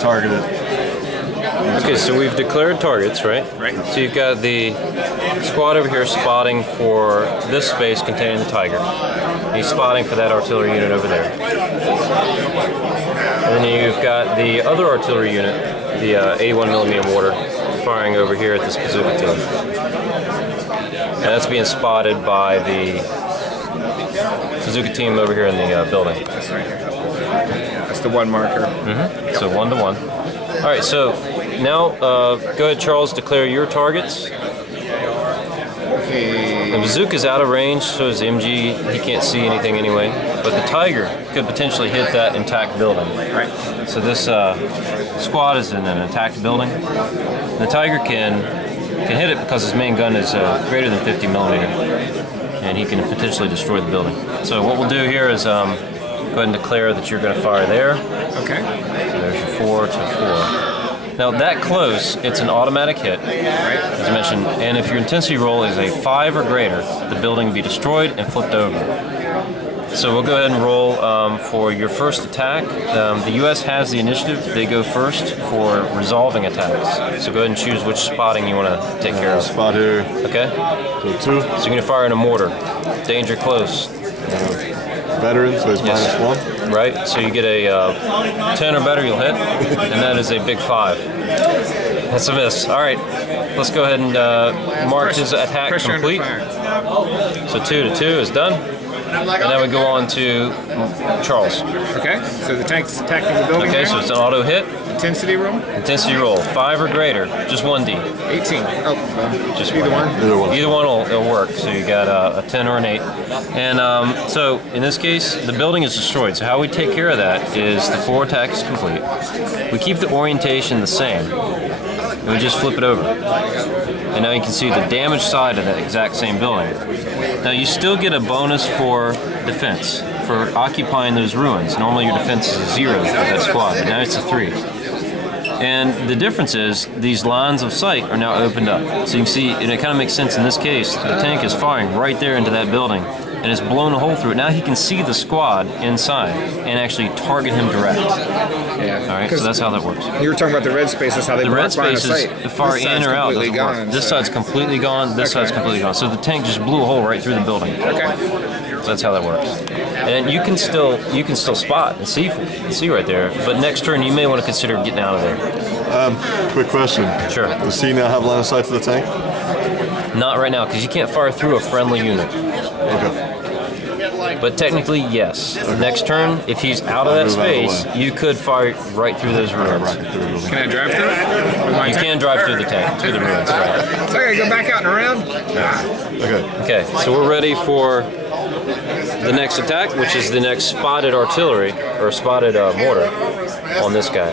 targeted. Okay, so we've declared targets, right? Right. So you've got the squad over here spotting for this space containing the Tiger. He's spotting for that artillery unit over there. And then you've got the other artillery unit, the 81mm mortar, firing over here at this bazooka team. And that's being spotted by the bazooka team over here in the building. That's right here. That's the one marker. Mm-hmm. So 1 to 1. All right, so now go ahead, Charles, declare your targets. Okay. The bazooka's out of range, so is the MG. He can't see anything anyway. But the Tiger could potentially hit that intact building. Right. So this squad is in an attacked building. The Tiger can hit it because his main gun is greater than 50mm, and he can potentially destroy the building. So what we'll do here is go ahead and declare that you're going to fire there. Okay. So there's your 4 to 4. Now that close, it's an automatic hit, as I mentioned, and if your intensity roll is a 5 or greater, the building will be destroyed and flipped over. So we'll go ahead and roll for your first attack. The U.S. has the initiative. They go first for resolving attacks. So go ahead and choose which spotting you want to take care of. Spot here. Okay? So 2. So you're going to fire in a mortar. Danger close. Veteran, so it's Yes. -1. Right? So you get a 10 or better, you'll hit. And that is a big 5. That's a miss. All right. Let's go ahead and mark his attack Pressure under complete. fire. So 2 to 2 is done. And then we go on to Charles. Okay, so the tank's attacking the building. Okay, there. so it's an auto hit. Intensity roll? Intensity roll, 5 or greater, just 1D. 18. Oh, Just either one. Either one will work. So you got a 10 or an 8. And so in this case, the building is destroyed. So how we take care of that is the 4 attack is complete. We keep the orientation the same. And we just flip it over. And now you can see the damaged side of that exact same building. Now you still get a bonus for defense, for occupying those ruins. Normally your defense is a 0 with that squad, now it's a 3. And the difference is these lines of sight are now opened up. So you can see, and it kind of makes sense in this case, the tank is firing right there into that building and it's blown a hole through it. Now he can see the squad inside and actually target him direct. Yeah. All right, so that's how that works. You were talking about the red spaces, how they The red mark line of spaces, sight. the far This in side's or out completely doesn't work. gone, This so- side's completely gone, this side's completely gone. So the tank just blew a hole right through the building. Okay. So that's how that works. And you can still spot and see right there, but next turn you may want to consider getting out of there. Quick question. Sure. Does he now have line of sight to the tank? Not right now, because you can't fire through a friendly unit. Okay. But technically, yes. Next turn, if he's out of that Move out of the space, way. you could fire right through those ruins. Can I drive through it? With my You tank? can drive through the tank, through the ruins, right? So I gotta go back out and around? Okay. Okay, so we're ready for the next attack, which is the next spotted artillery, or spotted mortar on this guy.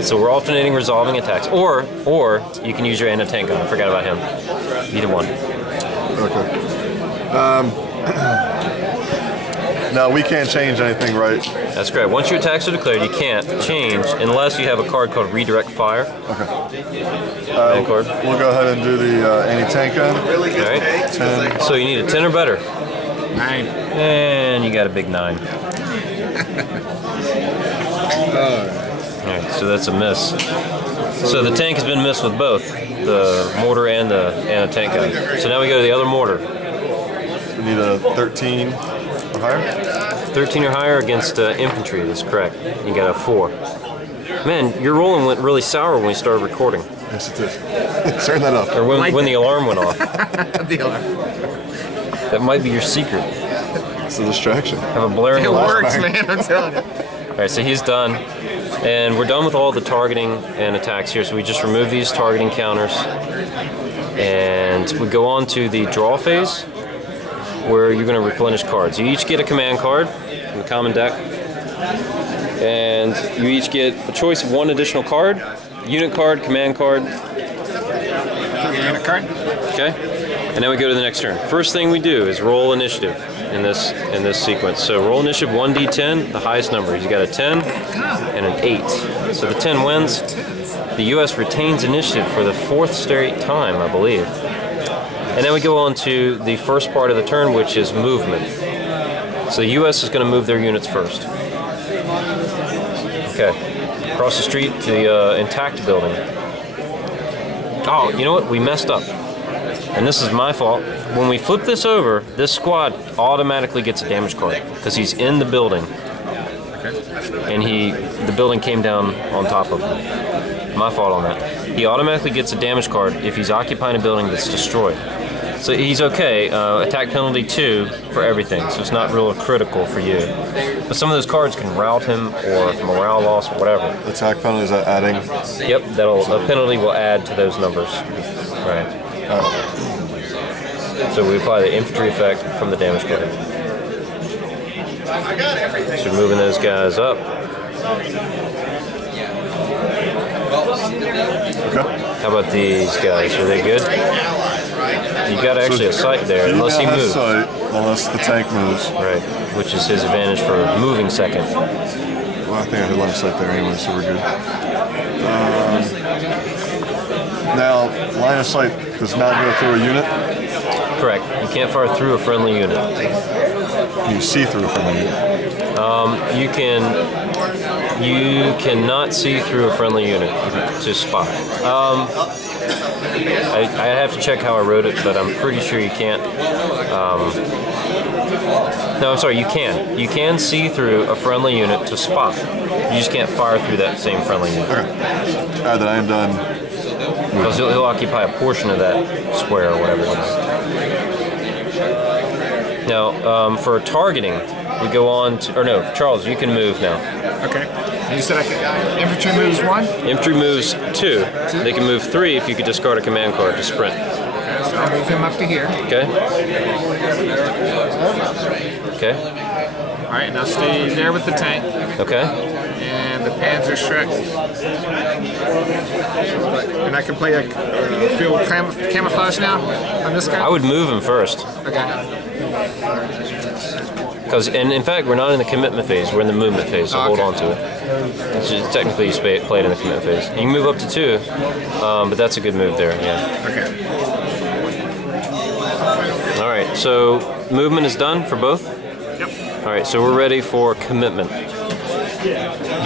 So we're alternating resolving attacks. Or you can use your anti-tank gun. I forgot about him. Either one. Okay. Now we can't change anything, right? That's correct. Once your attacks are declared, you can't change unless you have a card called Redirect Fire. Okay. Command card. We'll go ahead and do the anti-tank gun. All right. 10. So you need a 10 or better. 9. And you got a big 9. Alright, so that's a miss. So the tank has been missed with both the mortar and the tank gun. So now we go to the other mortar. We need a 13 or higher. 13 or higher against infantry, that's correct. You got a 4. Man, your rolling went really sour when we started recording. Yes, it did. Turn that up. Or when the alarm went off. The alarm. That might be your secret. It's a distraction. Have a blaring It alarm. works, man, I'm telling you. Alright, so he's done. And we're done with all the targeting and attacks here. So we just remove these targeting counters. And we go on to the draw phase, where you're going to replenish cards. You each get a command card from the common deck. And you each get a choice of 1 additional card. Unit card, command card. Unit card? Okay? And then we go to the next turn. First thing we do is roll initiative in this sequence. So roll initiative 1d10, the highest number. You got a 10 and an 8. So the 10 wins. The U.S. retains initiative for the 4th straight time, I believe. And then we go on to the first part of the turn, which is movement. So the U.S. is going to move their units first. Okay. across the street to the intact building. Oh, you know what? We messed up. And this is my fault. When we flip this over, this squad automatically gets a damage card because he's in the building. And the building came down on top of him. My fault on that. He automatically gets a damage card if he's occupying a building that's destroyed. So he's okay. Attack penalty 2 for everything, so it's not real critical for you. But some of those cards can rout him or morale loss or whatever. Attack penalty, is that adding? Yep, a penalty will add to those numbers. Right. So we apply the infantry effect from the damage card. So moving those guys up. Okay. How about these guys? Are they good? You got actually a sight there, unless he moves. Unless the tank moves. Right, which is his advantage for moving second. Well, I think I had line of sight there anyway, so we're good. Now, line of sight does not go through a unit? Correct. You can't fire through a friendly unit. Can you see through a friendly unit? You cannot see through a friendly unit to spot. I have to check how I wrote it, but I'm pretty sure you can't. No, I'm sorry, you can. You can see through a friendly unit to spot. You just can't fire through that same friendly unit. Okay. All right, then I am done. Because he'll occupy a portion of that square or whatever it is. Now, for targeting, we go on to, or no, Charles, you can move now. Okay. You said I can. Infantry moves 1? Infantry moves 2. They can move 3 if you could discard a command card to sprint. Okay, so I'll move him up to here. Okay. Okay. Alright, now stay there with the tank. Okay. And the Panzer Shrek. And I can play a field camouflage now on this guy? I would move him first. Okay. Because, and in fact, we're not in the commitment phase, we're in the movement phase, so hold on to it. It's just technically you played in the commitment phase. You can move up to 2, but that's a good move there, yeah. Okay. Alright, so movement is done for both? Yep. Alright, so we're ready for commitment.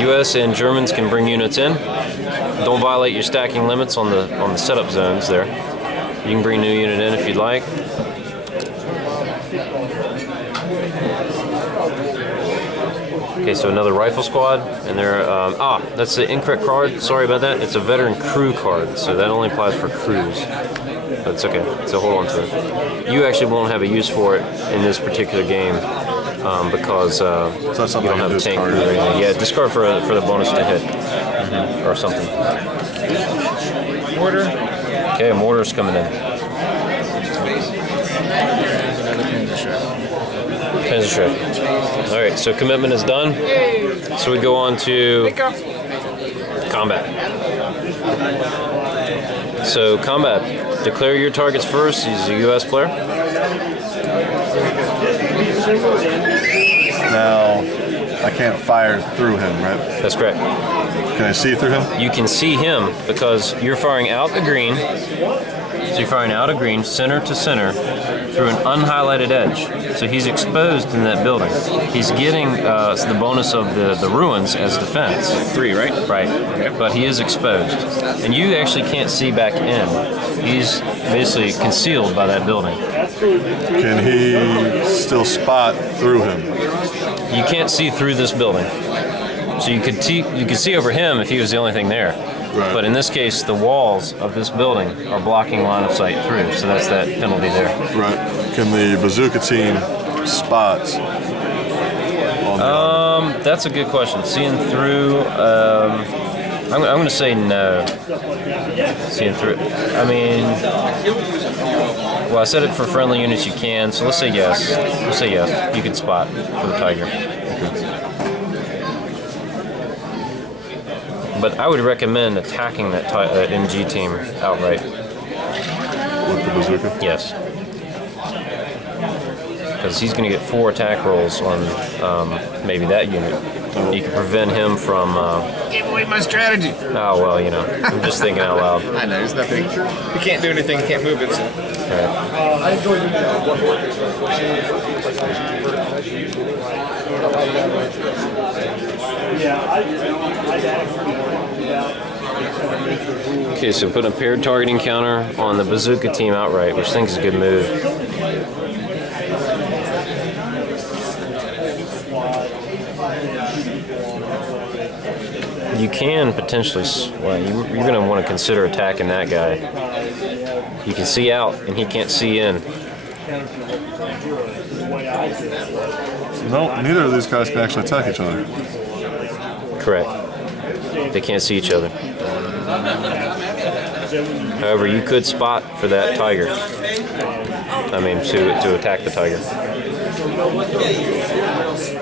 US and Germans can bring units in. Don't violate your stacking limits on the setup zones there. You can bring a new unit in if you'd like. Okay, so another rifle squad, and they're, that's the incorrect card, sorry about that. It's a veteran crew card, so that only applies for crews. But it's okay, so hold on to it. You actually won't have a use for it in this particular game, because you don't have a tank crew or anything. Yeah, discard for the bonus to hit, or something. Mortar. Okay, a mortar's coming in. Panzer Shrek. Alright, so commitment is done. So we go on to combat. So combat, declare your targets first. He's a US player. Now, I can't fire through him, right? That's correct. Can I see through him? You can see him because you're firing out the green. So you're firing out a green, center to center, through an unhighlighted edge. So he's exposed in that building. He's getting the bonus of the ruins as defense. 3, right? Right. Okay. But he is exposed. And you actually can't see back in. He's basically concealed by that building. Can he still spot through him? You can't see through this building. So you could see over him if he was the only thing there. Right. But in this case, the walls of this building are blocking line of sight through, so that's that penalty there. Right. Can the bazooka team spot? That's a good question. Seeing through, I'm going to say no. Seeing through. I mean, well, I said it for friendly units you can, so let's say yes. Let's say yes. You can spot for the Tiger. But I would recommend attacking that MG team outright. With the bazooka? Yes. Because he's going to get 4 attack rolls on maybe that unit. You can prevent him from... Gave away my strategy. Oh, well, you know. I'm just thinking out loud. I know, there's nothing. You can't do anything, you can't move it. So. Right. Okay, so putting a paired targeting counter on the bazooka team outright, which I think is a good move. You can potentially, well, you're going to want to consider attacking that guy. You can see out, and he can't see in. No, neither of these guys can actually attack each other. Correct. They can't see each other. However, you could spot for that tiger. I mean, to attack the tiger.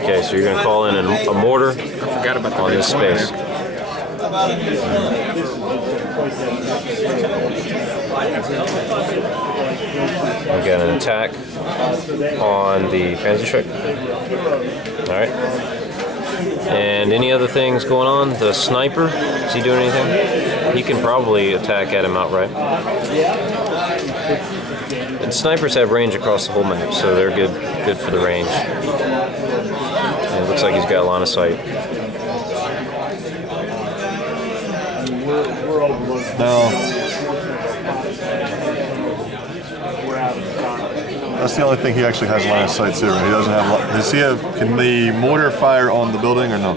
Okay, so you're going to call in a mortar on this space. We got an attack on the Panzer Strike. Alright. And any other things going on? The sniper, is he doing anything? He can probably attack at him outright. And snipers have range across the whole map, so they're good for the range. And it looks like he's got a line of sight. No. That's the only thing he actually has line of sight to. He doesn't have. Does he have? Can the mortar fire on the building or no?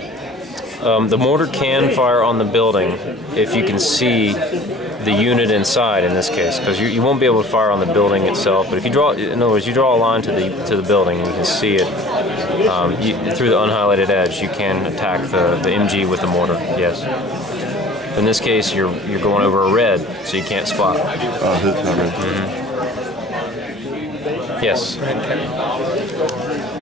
The mortar can fire on the building if you can see the unit inside. In this case, because you won't be able to fire on the building itself. But if you draw, in other words, you draw a line to the building and you can see it through the unhighlighted edge, you can attack the MG with the mortar. Yes. In this case, you're going over a red, so you can't spot. Oh, not red. Mm-hmm. Yes.